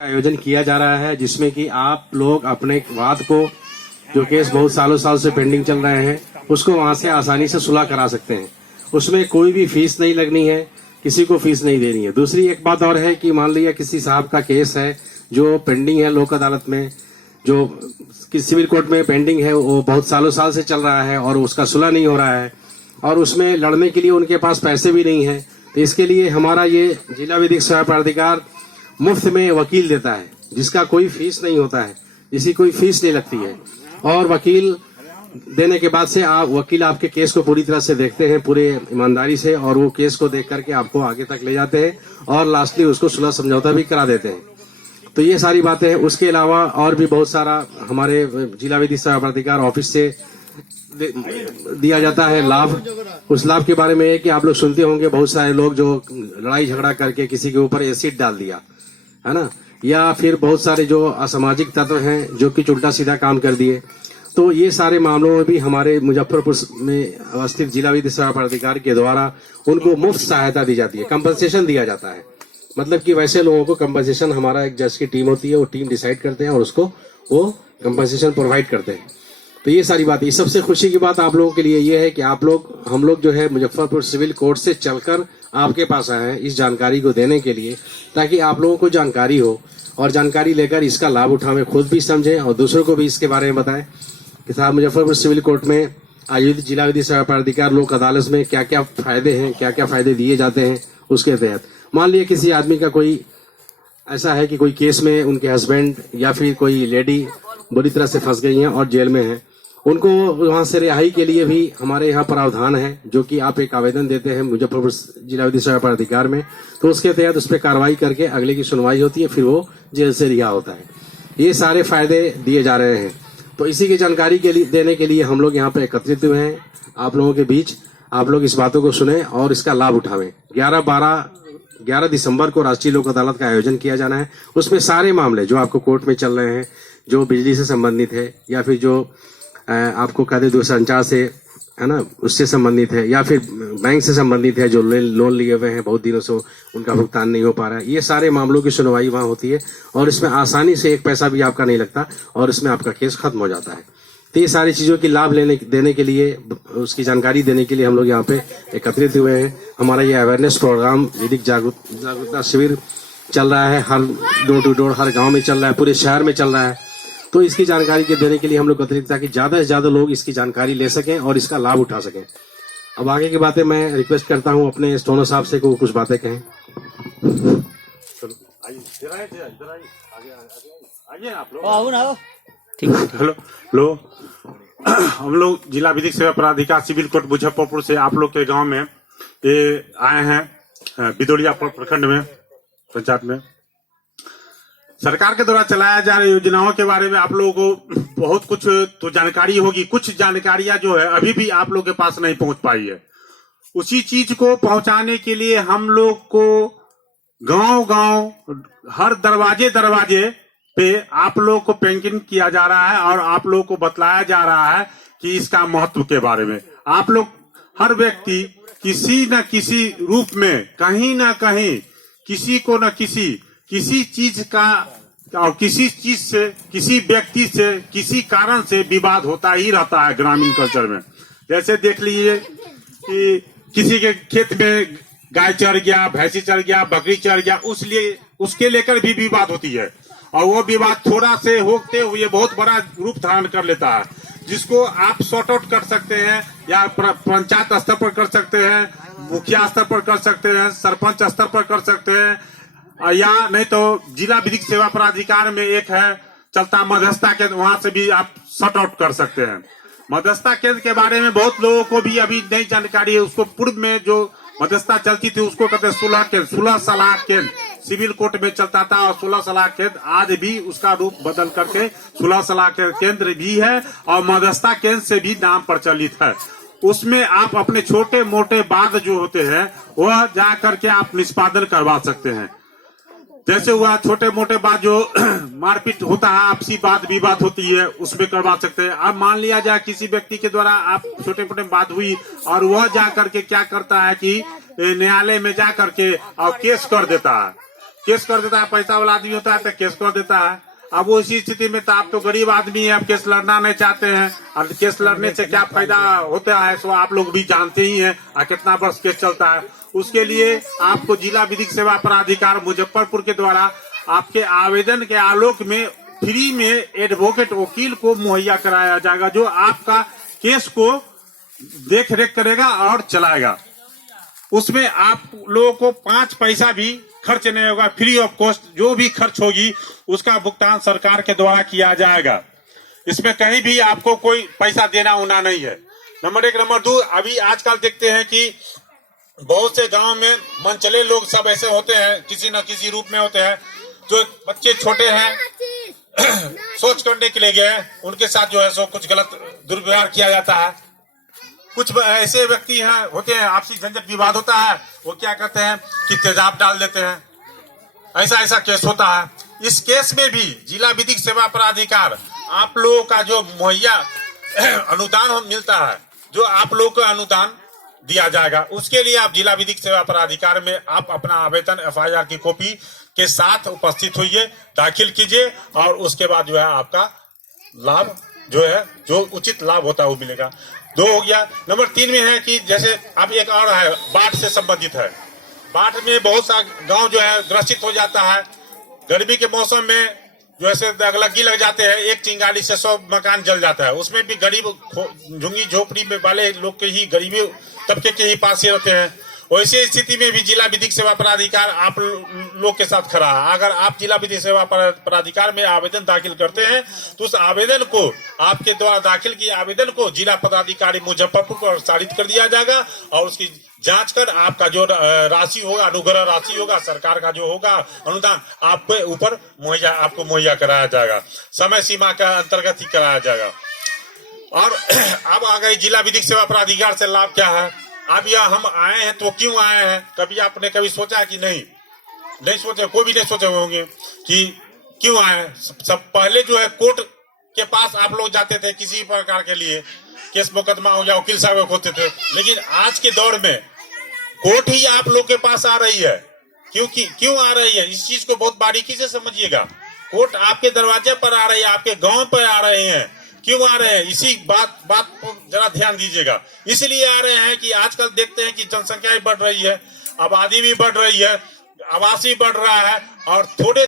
आयोजन किया जा रहा है जिसमें कि आप लोग अपने वाद को, जो केस बहुत साल से पेंडिंग चल रहे हैं, उसको वहां से आसानी से सुलह करा सकते हैं। उसमें कोई भी फीस नहीं लगनी है, किसी को फीस नहीं देनी है। दूसरी एक बात और है कि मान लिया किसी साहब का केस है जो पेंडिंग है लोक अदालत में, जो सिविल कोर्ट में पेंडिंग है, वो बहुत साल से चल रहा है और उसका सुलह नहीं हो रहा है और उसमें लड़ने के लिए उनके पास पैसे भी नहीं है, तो इसके लिए हमारा ये जिला विधिक सेवा प्राधिकार मुफ्त में वकील देता है, जिसका कोई फीस नहीं होता है, जिसकी कोई फीस नहीं लगती है। और वकील देने के बाद से वकील आपके केस को पूरी तरह से देखते हैं, पूरे ईमानदारी से, और वो केस को देख करके आपको आगे तक ले जाते हैं और लास्टली उसको सुलह समझौता भी करा देते हैं। तो ये सारी बातें हैं। उसके अलावा और भी बहुत सारा हमारे जिला विधिक सेवा प्राधिकार ऑफिस से दिया जाता है लाभ। उस लाभ के बारे में है कि आप लोग सुनते होंगे बहुत सारे लोग जो लड़ाई झगड़ा करके किसी के ऊपर एसिड डाल दिया है ना, या फिर बहुत सारे जो असामाजिक तत्व हैं जो कि उल्टा सीधा काम कर दिए। तो ये सारे मामलों में भी हमारे मुजफ्फरपुर में अवस्थित जिला विधिक सेवा प्राधिकार के द्वारा उनको मुफ्त सहायता दी जाती है, कंपनसेशन दिया जाता है। मतलब कि वैसे लोगों को कंपनसेशन, हमारा एक जज की टीम होती है, वो टीम डिसाइड करते हैं और उसको वो कंपनसेशन प्रोवाइड करते हैं। तो ये सारी बात, ये सबसे खुशी की बात आप लोगों के लिए ये है कि हम लोग जो है मुजफ्फरपुर सिविल कोर्ट से चलकर आपके पास आए हैं इस जानकारी को देने के लिए, ताकि आप लोगों को जानकारी हो और जानकारी लेकर इसका लाभ उठाएं, खुद भी समझें और दूसरों को भी इसके बारे में बताएं कि साहब मुजफ्फरपुर सिविल कोर्ट में आयोजित जिला विधिक सेवा प्राधिकार लोक अदालत में क्या क्या फायदे हैं, क्या क्या फायदे दिए जाते हैं। उसके तहत मान लिया किसी आदमी का कोई ऐसा है कि कोई केस में उनके हस्बैंड या फिर कोई लेडी बुरी तरह से फंस गई हैं और जेल में हैं, उनको वहां से रिहाई के लिए भी हमारे यहाँ प्रावधान है, जो कि आप एक आवेदन देते हैं मुजफ्फरपुर जिला विधिक सेवा प्राधिकार में, तो उसके तहत उस पर कार्रवाई करके अगले की सुनवाई होती है, फिर वो जेल से रिहा होता है। ये सारे फायदे दिए जा रहे हैं। तो इसी की जानकारी के लिए देने के लिए हम लोग यहाँ पे एकत्रित हुए हैं आप लोगों के बीच। आप लोग इस बातों को सुने और इसका लाभ उठावें। 11 दिसंबर को राष्ट्रीय लोक अदालत का आयोजन किया जाना है। उसमें सारे मामले जो आपको कोर्ट में चल रहे हैं, जो बिजली से संबंधित है या फिर जो आपको कहते दूरसंचार से है ना, उससे संबंधित है, या फिर बैंक से संबंधित है, जो लोन लिए हुए हैं बहुत दिनों से उनका भुगतान नहीं हो पा रहा है, ये सारे मामलों की सुनवाई वहां होती है और इसमें आसानी से एक पैसा भी आपका नहीं लगता और इसमें आपका केस खत्म हो जाता है। तो ये सारी चीजों की लाभ देने के लिए, उसकी जानकारी देने के लिए हम लोग यहाँ पे एकत्रित हुए हैं। हमारा ये अवेयरनेस प्रोग्राम विधिक जागरूकता शिविर चल रहा है, हर डोर टू डोर हर गाँव में चल रहा है, पूरे शहर में चल रहा है। तो इसकी जानकारी के देने के लिए हम लोग एकत्रित, ताकि ज्यादा से ज्यादा लोग इसकी जानकारी ले सकें और इसका लाभ उठा सकें। अब आगे की बातें मैं रिक्वेस्ट करता हूं अपने स्टोनो साहब से को कुछ बातें कहें। आइए आप लोग। हेलो, हम लोग जिला विधिक सेवा प्राधिकार सिविल कोर्ट मुजफ्फरपुर से आप लोग के गांव में ये आए हैं बिदोलिया प्रखंड में पंचायत में। सरकार के द्वारा चलाया जा रही योजनाओं के बारे में आप लोगों को बहुत कुछ तो जानकारी होगी। कुछ जानकारियां जो है अभी भी आप लोग के पास नहीं पहुंच पाई है। उसी चीज को पहुंचाने के लिए हम लोग को गांव हर दरवाजे पे आप लोग को पेंटिंग किया जा रहा है और आप लोग को बतलाया जा रहा है कि इसका महत्व के बारे में। आप लोग हर व्यक्ति किसी न किसी रूप में कहीं ना कहीं किसी को न किसी चीज का और किसी चीज से, किसी व्यक्ति से, किसी कारण से विवाद होता ही रहता है ग्रामीण कल्चर में। जैसे देख लीजिए कि किसी के खेत में गाय चढ़ गया, भैंसी चढ़ गया, बकरी चढ़ गया, उसके लेकर भी विवाद होती है और वो विवाद थोड़ा से होते हुए बहुत बड़ा रूप धारण कर लेता है, जिसको आप सॉर्ट आउट कर सकते हैं या पंचायत स्तर पर कर सकते हैं, मुखिया स्तर पर कर सकते हैं, सरपंच स्तर पर कर सकते हैं, या नहीं तो जिला विधिक सेवा प्राधिकार में एक है चलता मध्यस्थता केंद्र, वहां से भी आप सॉर्ट आउट कर सकते हैं। मध्यस्थता केंद्र के बारे में बहुत लोगों को भी अभी नई जानकारी है। उसको पूर्व में जो मध्यस्थता चलती थी उसको कहते हैं सुलह सलाह केंद्र, सिविल कोर्ट में चलता था और सुलह सलाह केंद्र आज भी उसका रूप बदल करके सुलह सलाह केंद्र भी है और मध्यस्थता केंद्र से भी नाम प्रचलित है। उसमें आप अपने छोटे मोटे वाद जो होते हैं वह जा करके आप निष्पादन करवा सकते हैं। जैसे हुआ छोटे मोटे बात जो मारपीट होता है, आपसी बात विवाद होती है, उसमें करवा सकते हैं। अब मान लिया जाए किसी व्यक्ति के द्वारा आप छोटे मोटे बात हुई और वह जा करके क्या करता है कि न्यायालय में जा करके और केस कर देता है, केस कर देता है, पैसा वाला आदमी होता है तो केस कर देता है। अब वो इसी स्थिति में तो आप तो गरीब आदमी है, आप केस लड़ना नहीं चाहते हैं, और केस लड़ने से क्या फायदा होता है सो आप लोग भी जानते ही हैं, और कितना वर्ष केस चलता है। उसके लिए आपको जिला विधिक सेवा प्राधिकार मुजफ्फरपुर के द्वारा आपके आवेदन के आलोक में फ्री में एडवोकेट वकील को मुहैया कराया जाएगा, जो आपका केस को देख रेख करेगा और चलाएगा। उसमें आप लोगों को 5 पैसा भी खर्च नहीं होगा, फ्री ऑफ कॉस्ट। जो भी खर्च होगी उसका भुगतान सरकार के द्वारा किया जाएगा। इसमें कहीं भी आपको कोई पैसा देना होना नहीं है। नंबर 1। नंबर 2, अभी आजकल देखते हैं कि बहुत से गांव में मनचले लोग सब ऐसे होते हैं, किसी न किसी रूप में होते हैं, जो बच्चे छोटे हैं सोच करने के लिए गए, उनके साथ जो है सो कुछ गलत दुर्व्यवहार किया जाता है। कुछ ऐसे व्यक्ति हैं होते हैं, आपसी झंझट विवाद होता है, वो क्या करते हैं कि तेजाब डाल देते हैं। ऐसा केस होता है। इस केस में भी जिला विधिक सेवा प्राधिकार आप लोगों का जो मुहैया अनुदान मिलता है, जो आप लोगों को अनुदान दिया जाएगा, उसके लिए आप जिला विधिक सेवा प्राधिकार में आप अपना आवेदन FIR की कॉपी के साथ उपस्थित होइए, दाखिल कीजिए, और उसके बाद जो है आपका लाभ जो है, जो उचित लाभ होता है वो मिलेगा। 2 हो गया। नंबर 3 में है कि जैसे अब एक और है, बाढ़ से संबंधित है। बाढ़ में बहुत सा गांव जो है ग्रसित हो जाता है। गर्मी के मौसम में जो है अगलगी लग जाते हैं, एक चिंगारी से 100 मकान जल जाता है। उसमें भी गरीब झुंगी झोपड़ी में वाले लोग के ही, गरीबी तबके के ही पास ही रहते हैं। वैसे स्थिति में भी जिला विधिक सेवा प्राधिकार आप लोग के साथ खड़ा है। अगर आप जिला विधिक सेवा प्राधिकार में आवेदन दाखिल करते हैं तो उस आवेदन को, आपके द्वारा दाखिल किए आवेदन को जिला पदाधिकारी मुजफ्फरपुर को हस्तांतरित कर दिया जाएगा, और उसकी जांच कर आपका जो राशि होगा, अनुग्रह राशि होगा, सरकार का जो होगा अनुदान, आपके ऊपर आपको मुहैया कराया जाएगा। समय सीमा के अंतर्गत ही कराया जाएगा। और अब आ गई जिला विधिक सेवा प्राधिकार से लाभ क्या है। अब यह हम आए हैं तो क्यों आए हैं, कभी आपने कभी सोचा कि नहीं सोचे, कोई भी नहीं सोचे होंगे कि क्यों आए हैं। सब पहले जो है कोर्ट के पास आप लोग जाते थे किसी प्रकार के लिए, केस मुकदमा हो या वकील साहब होते थे, लेकिन आज के दौर में कोर्ट ही आप लोग के पास आ रही है। क्यों आ रही है, इस चीज को बहुत बारीकी से समझिएगा। कोर्ट आपके दरवाजे पर आ रही है, आपके गांव पर आ रहे हैं। क्यों आ रहे हैं, इसी बात को जरा ध्यान दीजिएगा। इसलिए आ रहे हैं कि आजकल देखते हैं कि जनसंख्या भी बढ़ रही है, आबादी भी बढ़ रही है, आवास भी बढ़ रहा है, और थोड़े